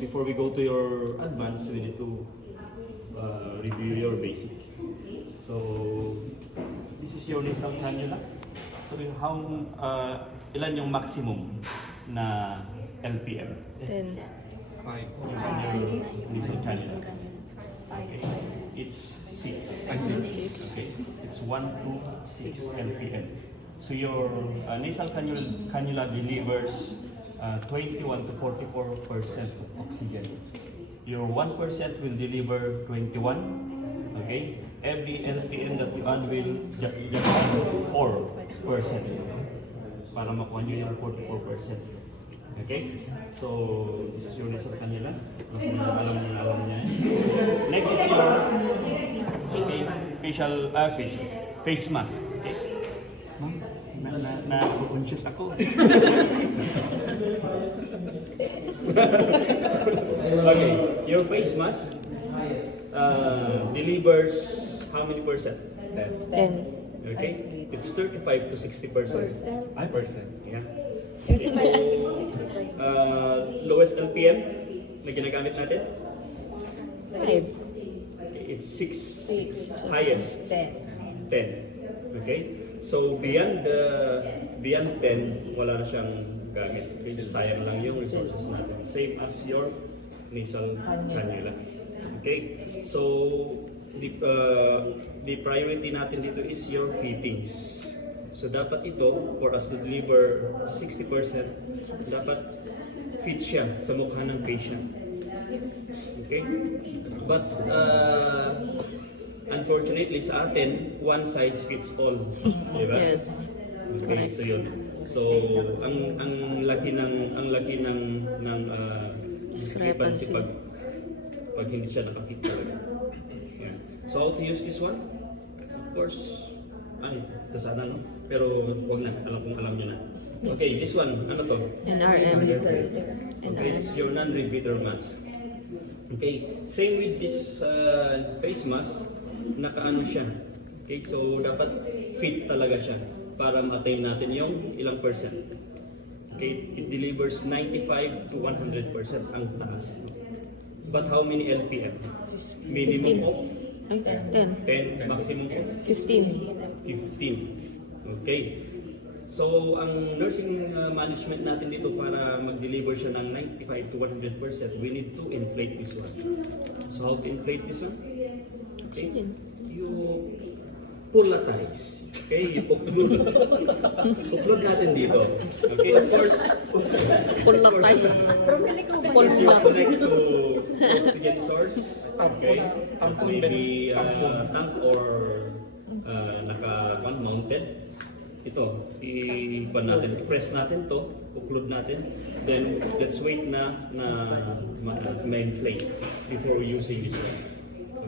before we go to your advanced, we need to review your basic. So, this is your nasal cannula. So, ilan yung maximum na LPM 10. using your nasal cannula? Okay. It's 6. Okay. It's 1 to 6 LPM. So your nasal cannula delivers 21 to 44% of oxygen. Your 1% will deliver 21. Okay. Every LPM that you add will just add 4% para makuha nyo yung 44%. Okay? So, this is your nasal cannula. Alam niya. Next is your face mask. Okay? Na-conscious ako. Okay, your face mask delivers how many percent? 10. Okay, it's 35 to 60%. 5%. Yeah. Lowest LPM na ginagamit natin? 5. It's 6. Highest? 10. Okay? So beyond 10, wala na siyang gamit. Okay? Sayang lang yung resources natin. Same as your nasal cannula. Okay? So the priority natin dito is your fittings. So dapat ito, for us to deliver 60%, dapat fit siya sa mukha ng patient. Okay? But unfortunately sa atin, one size fits all. Diba? Yes. Okay, Correct. so yun. So ang laki ng discrepancy pag hindi siya nakafit talaga. Yeah. So how to use this one? Of course, tasada no? Pero wag na, alam nyo na. Okay, this one, ano to? NRM. Okay, it's your non-rebreather mask. Okay, same with this face mask, nakaano siya. Okay, so dapat fit talaga siya para ma-attain natin yung ilang percent. Okay, it delivers 95 to 100% ang taas. But how many LPM? Minimum of 10. 10, maximum of 15. 15. Okay. So, ang nursing management natin dito para mag-deliver siya ng 95 to 100%, we need to inflate this one. So, how to inflate this one? Okay. You volatilize. Okay, uplod natin dito. Okay, of course. Volatilize. Of course, you connect to oxygen source. Okay, maybe tank or naka-mounted. Ito, i-press natin to, uplod natin. Then, let's wait na ma-inflate before using this one.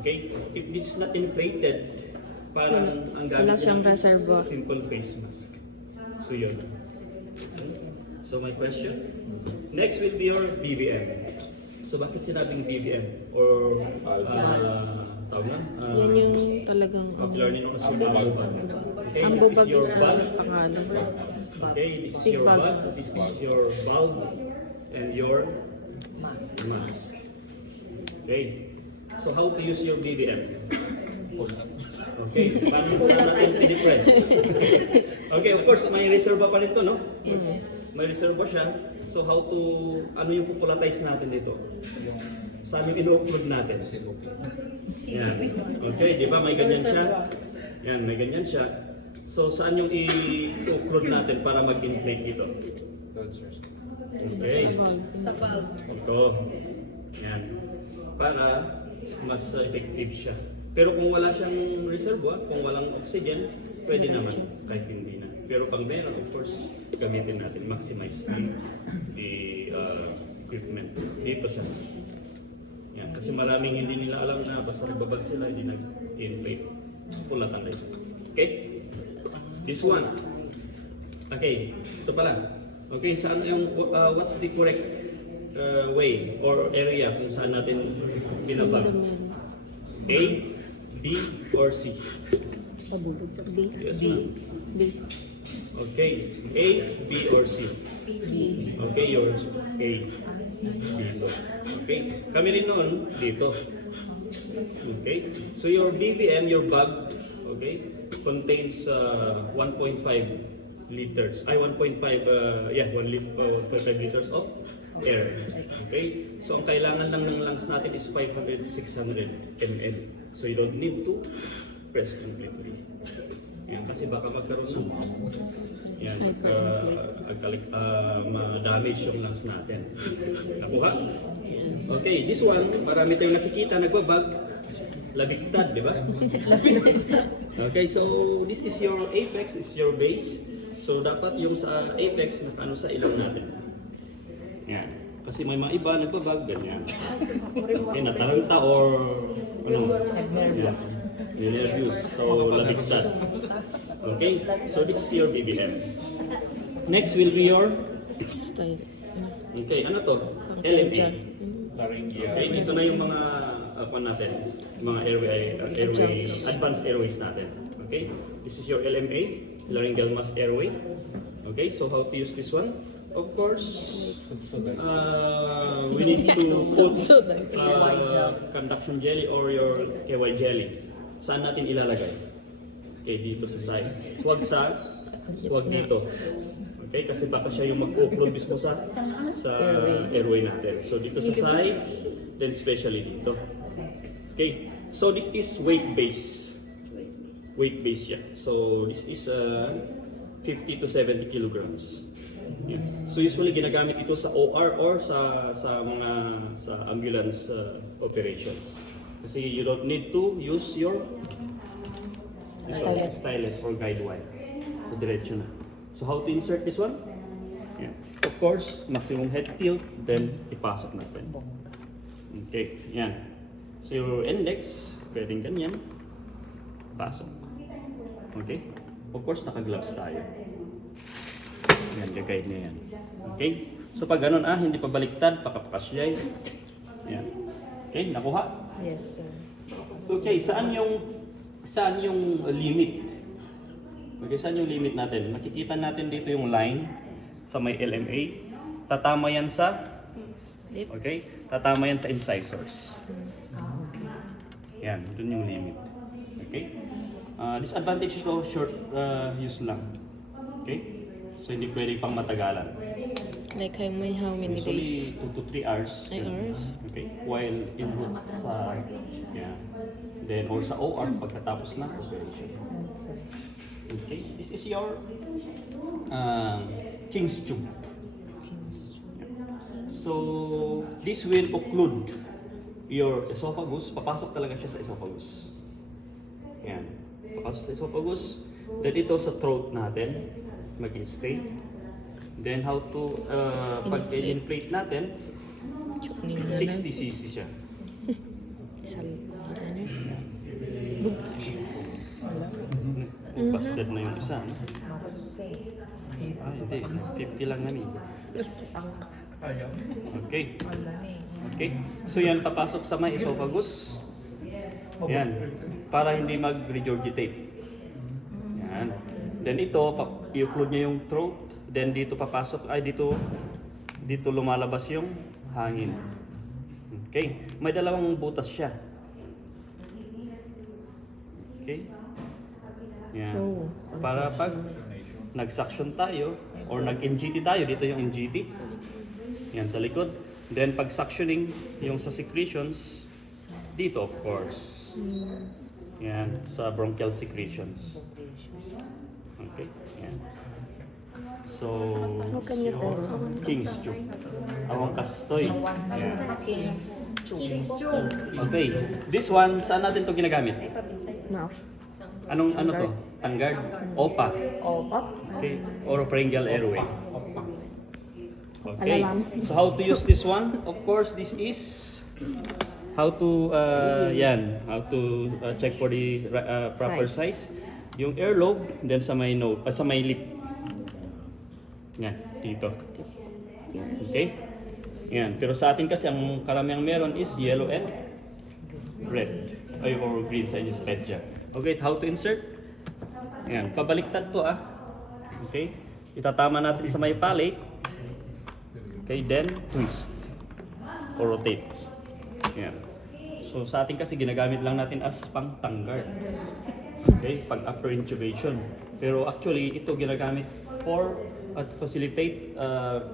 Okay? If it's not inflated, parang ang Wala gamit siyang niya is reservoir. simple face mask. So yun. So my question. Next will be your BBM. So bakit sinabing BBM? Or tawag na? Yan yung talagang Popularly known as your valve. Okay, ang this is bubag your is valve. pangalan. Okay, this is Big your bag. valve. This is your valve and your mask. Okay. So how to use your BBM? Okay, paano natin pinipress? Okay, of course, may reserva pa nito, no? May reserva siya. So how to, ano yung populatize natin dito? Saan yung ino-upload natin? Yan. Okay, di ba may ganyan siya? Yan, may ganyan siya. So saan yung i-upload natin para mag-inflate dito? Okay. Sa valve. Ito. Yan. Para mas effective siya. Pero kung wala siyang reservoir, kung walang oxygen, pwede naman, kahit hindi na. Pero pag meron, of course, gamitin natin, maximize the equipment. Dito siya. Yan. Kasi maraming hindi nila alam na basta nagbabag sila, hindi nag-inflate. Pulatan na ito. Okay? This one. Okay, ito pala. Okay, saan yung, what's the correct way or area kung saan natin binabag? A, B, or C? B. Yes, B. ma'am. B. Okay, A, B, or C? Okay, yours A. Dito. Okay, kami rin noon dito. Okay, so your BBM, your bag, okay, contains 1.5 liters, 1.5 liters of air. Okay, so ang kailangan lang ng lungs natin is 500 to 600 ml. So you don't need to press completely. Yan, kasi baka magkaroon ng ma-damage yung lungs natin. Nakuha? Okay, this one, marami tayong nakikita, nagbabag, labigtad, di ba? Okay, so this is your apex, this is your base. So dapat yung sa apex, ano sa ilong natin. Yan. Kasi may mga iba nagbabag, ganyan. Okay, nataranta or ano? Yan. Nervous. So labigtad. Okay, so this is your BBM. Next will be your, Style. okay, ano to? LMA. Okay, ito na yung mga apa natin, mga airway, advanced airways natin. Okay, this is your LMA, laryngeal mask airway. Okay, so how to use this one? Of course, we need to put conduction jelly or your KY jelly. Saan natin ilalagay? Okay, dito sa side. Huwag dito. Okay, kasi baka siya yung mag-upload mismo sa airway natin. So dito sa sides, then especially dito. Okay, so this is weight base. Weight base siya. So this is 50 to 70 kilograms. Yeah. So usually ginagamit ito sa OR or sa ambulance operations. Kasi you don't need to use your stylet or guide wire. So diretso na. So how to insert this one? Yeah. Of course, maximum head tilt, then ipasok natin. Okay, yan. So your index, pwedeng ganyan. Pasok. Okay? Of course, naka-gloves tayo. Yan, gagayad niya yan. Okay? So pag ganun hindi pa baliktad, pakapasyay. Yan. Okay, nakuha? Yes, sir. Okay, saan yung limit? Okay, saan yung limit natin? Makikita natin dito yung line sa may LMA. Tatama yan sa tatama yan sa incisors. Yan, dun yung limit. Okay? Disadvantage ito, short use lang. Okay? So hindi pwede pang matagalan. Like how many days? Usually 2 to 3 hours. 3 hours? Okay, while in route sa then or sa OR pagkatapos ng operation. Okay, this is your King's tube. So this will occlude your esophagus. Papasok talaga siya sa esophagus. Yan, papasok sa esophagus. Then ito sa throat natin mag-stay. Then how to pag inflate natin 60 cc siya. Busted na yung isa. No? Hindi. 50 lang namin. Okay. Okay. So yan, papasok sa may esophagus. Yan. Para hindi mag-regurgitate. Yan. Then ito, i-occlude niya yung throat. Then dito papasok, dito lumalabas yung hangin. Okay. May dalawang butas siya. Okay. Yan. Para pag nag-suction tayo or nag-NGT tayo, dito yung NGT. Yan sa likod. Then pag suctioning yung sa secretions, dito of course. Yan, sa bronchial secretions. Okay. Yan. So, your King's tube. Awang kastoy. Yan. Okay. This one, saan natin to ginagamit? Mouth. Ano to? Tanggard? OPA? Okay. Oropharyngeal airway. Okay. So how to use this one? Of course, this is how to check for the proper size. Yung earlobe, then sa may nose, sa may lip. Yan, dito. Okay? Yan. Pero sa atin kasi ang karamihang meron is yellow and red. Or green sa inyo sa petya. Okay, how to insert? Yan, pabaliktad to Okay? Itatama natin sa may palate. Okay, then twist or rotate. Yan. So sa atin kasi ginagamit lang natin as pang tanggal. Okay, pag after intubation. Pero actually ito ginagamit for at facilitate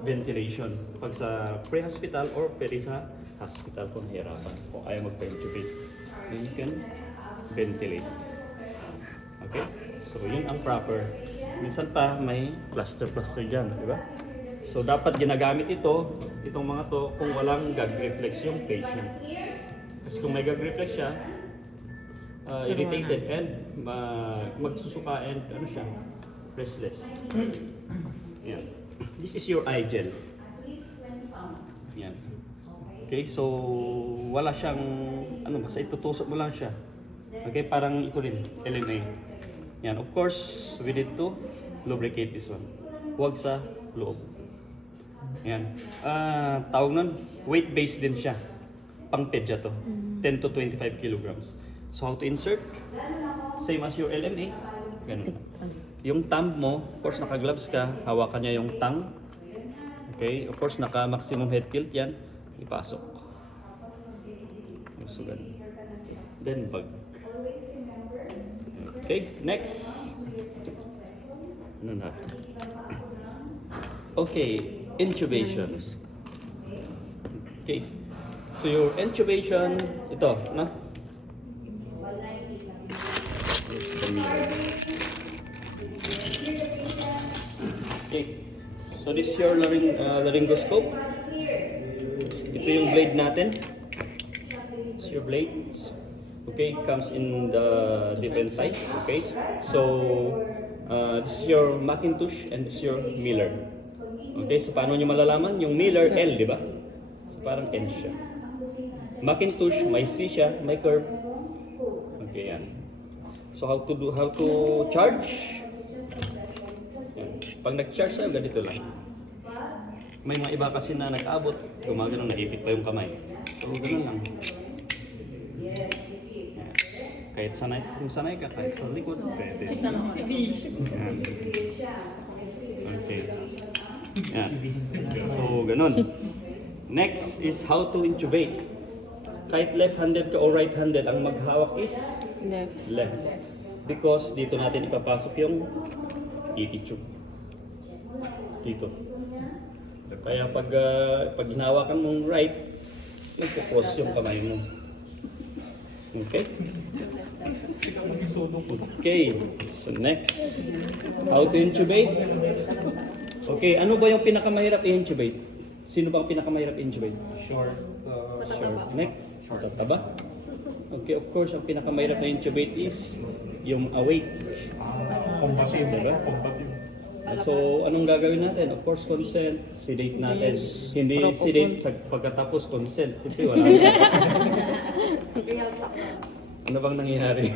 ventilation pag sa pre-hospital or pwede sa hospital kung nahihirapan o ayaw magpa-intubate. Then you can ventilate. Okay? So yun ang proper. Minsan pa may plaster dyan, di ba? So dapat ginagamit itong mga to kung walang gag reflex yung patient. Kasi kung may gag reflex siya, irritated and magsusuka and ano siya, restless. Yan. This is your eye gel. Yan. Okay, so wala siyang basta itutusok mo lang siya. Okay, parang ito rin, LMA. Yan, of course, we need to lubricate this one. Huwag sa loob. Yan. Tawag nun, weight-based din siya. Pang pedya to. 10 to 25 kilograms. So how to insert? Same as your LMA. Ganun. Yung thumb mo, of course naka-gloves ka, hawakan niya yung tongue. Okay, of course naka-maximum head tilt yan, ipasok. So ganun. Then bag. Okay, next. Ano na? Okay, intubation. Okay. So your intubation, ito, no? Okay. So this is your laryngoscope. Ito yung blade natin. It's your blade. Okay, comes in the different size. Okay. So this is your Macintosh and this is your Miller. Okay, so paano nyo malalaman? Yung Miller L, di ba? So parang N siya. Macintosh, may C siya, may curve. Okay, yan. So how to charge? Yan. Pag nag-charge sa'yo, ganito lang. May mga iba kasi na nag-abot, gumagano, naipit pa yung kamay. So ganun lang. Yan. Kahit kung sanay ka, kahit sa likod, pwede. Yan. Okay. Yan. So ganun. Next is how to intubate. Kahit left-handed ka o right-handed, ang maghawak is left. Because dito natin ipapasok yung ET tube. Dito. Kaya pag hinawakan mong right, nagpo-cross yung kamay mo. Okay? Okay. So next, how to intubate? Okay, ano ba yung pinakamahirap i-intubate? Sino ba ang pinakamahirap i-intubate? Short neck? Tataba? Okay, of course, ang pinakamahirap na intubate is yung awake. Diba? So, anong gagawin natin? Of course, consent. Sedate natin. Hindi sedate sa pagkatapos consent. Siyempre, wala. Ano bang nangyayari?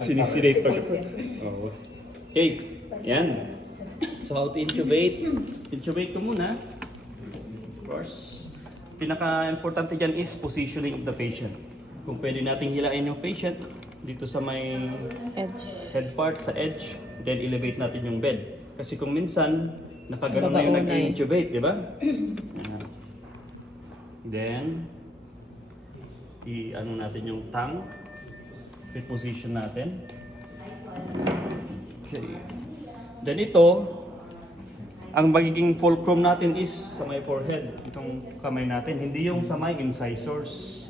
Sinisedate pagkatapos. Okay, yan. So, how to intubate? Intubate ko muna. Of course. Pinaka-importante dyan is positioning of the patient. Kung pwede nating hilain yung patient dito sa may head part, sa edge, then elevate natin yung bed. Kasi kung minsan, nakaganon na yung nag-intubate, di ba? Then, i-ano natin yung tongue, reposition natin. Okay. Then ito, ang magiging fulcrum natin is sa may forehead, itong kamay natin, hindi yung sa may incisors.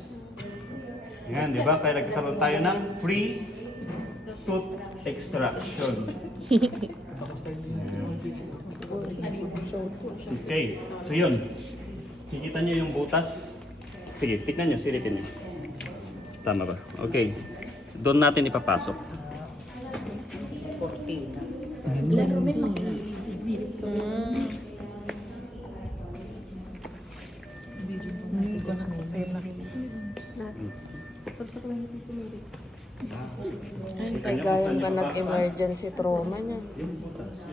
Yan, di ba? Kaya nagkakaroon tayo ng free tooth extraction. Okay, so yun. Kikita nyo yung butas. Sige, tignan nyo, silipin nyo. Tama ba? Okay. Doon natin ipapasok. Ay, kaya yung ka nag-emergency trauma niya. Yung butas.